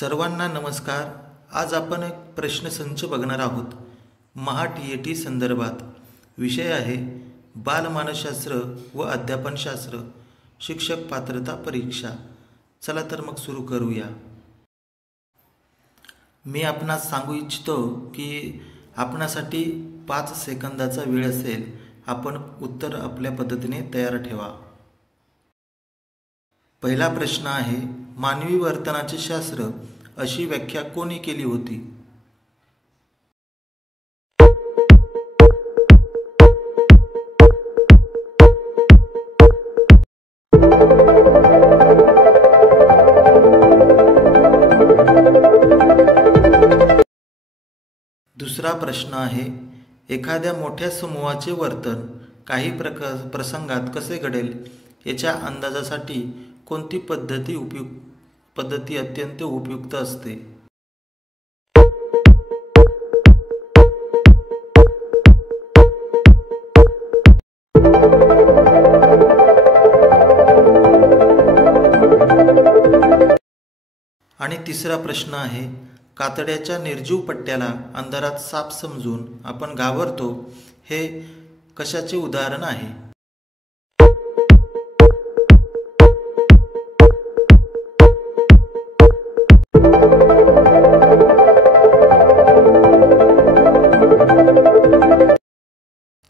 सर्वांना नमस्कार। आज आपण एक प्रश्नसंच बघणार आहोत महा-टी-ए-टी संदर्भात। विषय आहे बालमानसशास्त्र व अध्यापनशास्त्र शिक्षक पात्रता परीक्षा। चला तर मग सुरू करूया। मी आपणास सांगू इच्छितो की आपणासाठी 5 सेकंदाचा वेळ असेल। आपण उत्तर आपल्या पद्धतीने तयार ठेवा। पहिला प्रश्न आहे, मानवी वर्तनाचे शास्त्र अशी व्याख्या कोणी केली होती? दुसरा प्रश्न आहे, एखाद्या मोठ्या समूहाचे वर्तन काही प्रसंगात कसे घडेल याच्या अंदाजासाठी कोणती पद्धती अत्यंत उपयुक्त असते? आणि तिसरा प्रश्न आहे, कातड्याच्या निर्जीव पट्ट्याला अंधारात साप समजून आपण घाबरतो, हे कशाचे उदाहरण आहे?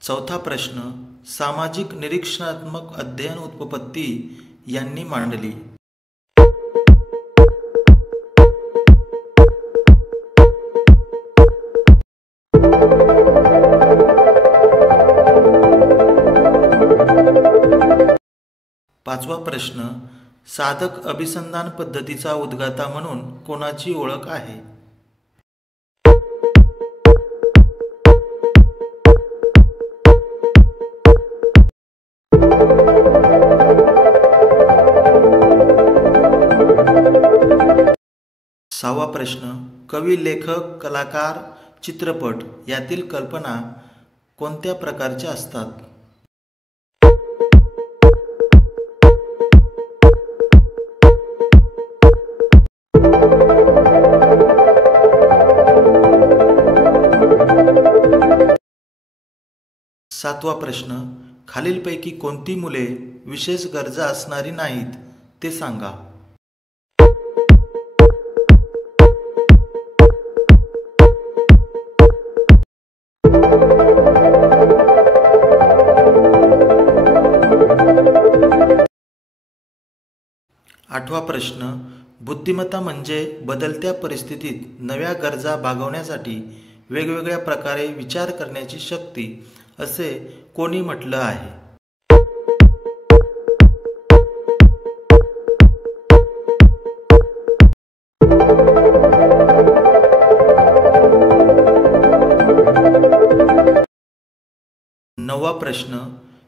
चौथा प्रश्न, सामाजिक निरीक्षणात्मक अध्ययन उत्पत्ती यांनी मांडली। पाचवा प्रश्न, साधक अभिसंधान पद्धतीचा उद्गाता म्हणून कोणाची ओळख आहे? सहावा प्रश्न, कवी, लेखक, कलाकार, चित्रपट यातील कल्पना कोणत्या प्रकारच्या असतात? सातवा प्रश्न, खालीलपैकी कोणती मुले विशेष गरजा असणारी नाहीत ते सांगा। आठवा प्रश्न, बुद्धिमत्ता म्हणजे बदलत्या परिस्थितीत नव्या गरजा भागवण्यासाठी वेगवेगळ्या प्रकारे विचार करण्याची शक्ती असे कोणी म्हटलं आहे? नववा प्रश्न,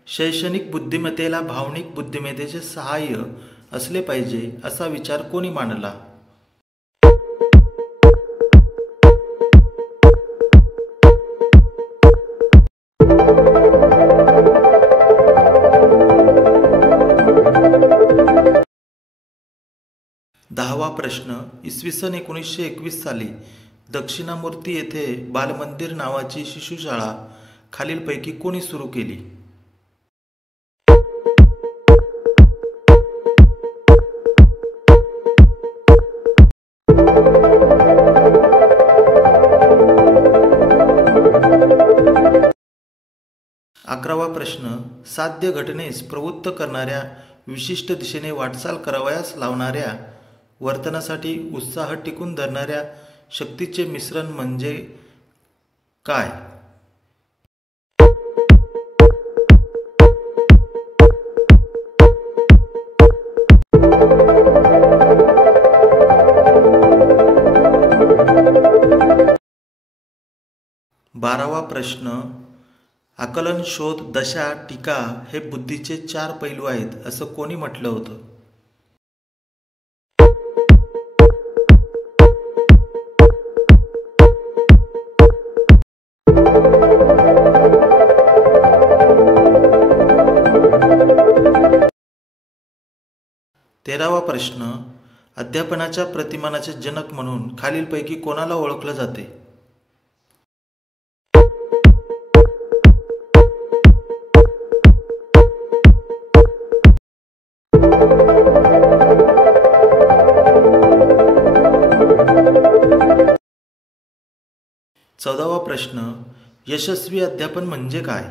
शैक्षणिक बुद्धिमत्तेला भावनिक बुद्धिमत्तेचे सहाय्य असले पाहिजे असा विचार कोणी मांडला? दहावा प्रश्न, इसवी सन 1921 साली दक्षिणामूर्ती येथे बालमंदिर नावाची शिशुशाळा खालीलपैकी कोणी सुरू केली? अकरावा प्रश्न, साध्य घटनेस प्रवृत्त करणाऱ्या विशिष्ट दिशेने वाटचाल करावयास लावणाऱ्या वर्तनासाठी उत्साह टिकून धरणाऱ्या शक्तीचे मिश्रण म्हणजे काय? बारावा प्रश्न, आकलन, शोध, दशा, टीका हे बुद्धीचे 4 पैलू आहेत असं कोणी म्हटलं होतं? तेरावा प्रश्न, अध्यापनाच्या प्रतिमानाचे जनक म्हणून खालीलपैकी कोणाला ओळखलं जाते? चौदावा प्रश्न, यशस्वी अध्यापन म्हणजे काय?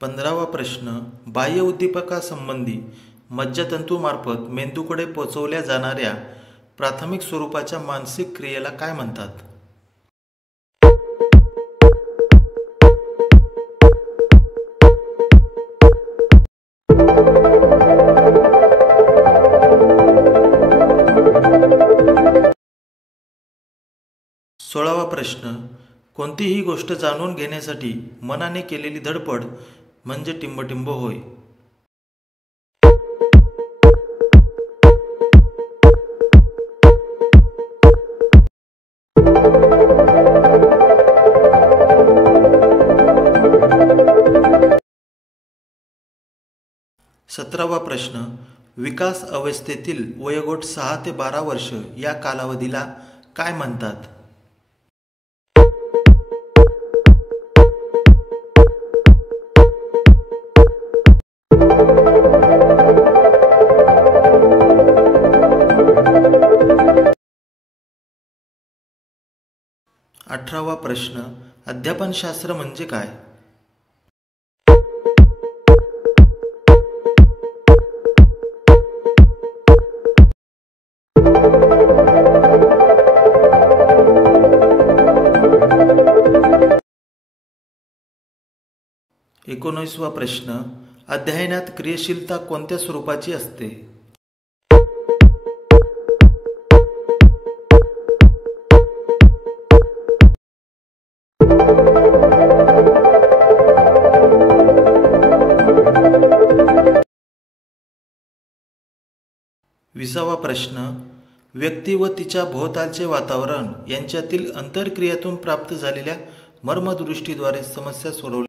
पंधरावा प्रश्न, बाह्य उद्दीपकासंबंधी मज्जातंतूमार्फत मेंदूकडे पोचवल्या जाणाऱ्या प्राथमिक स्वरूपाच्या मानसिक क्रियेला काय म्हणतात? सोळावा प्रश्न, कोणतीही गोष्ट जाणून घेण्यासाठी मनाने केलेली धडपड म्हणजे टिंबटिंब होय. 17वा प्रश्न, विकास अवस्थेतील वयोगट 6 ते 12 वर्ष या कालावधीला काय म्हणतात? अठरावा प्रश्न, अध्यापनशास्त्र म्हणजे काय? एकोणीसवा प्रश्न, अध्ययनात क्रियाशीलता कोणत्या स्वरूपाची असते? विसावा प्रश्न, व्यक्ती व तिच्या भोवतालचे वातावरण यांच्यातील आंतरक्रियेतून प्राप्त झालेल्या मर्मदृष्टीद्वारे समस्या सोडवली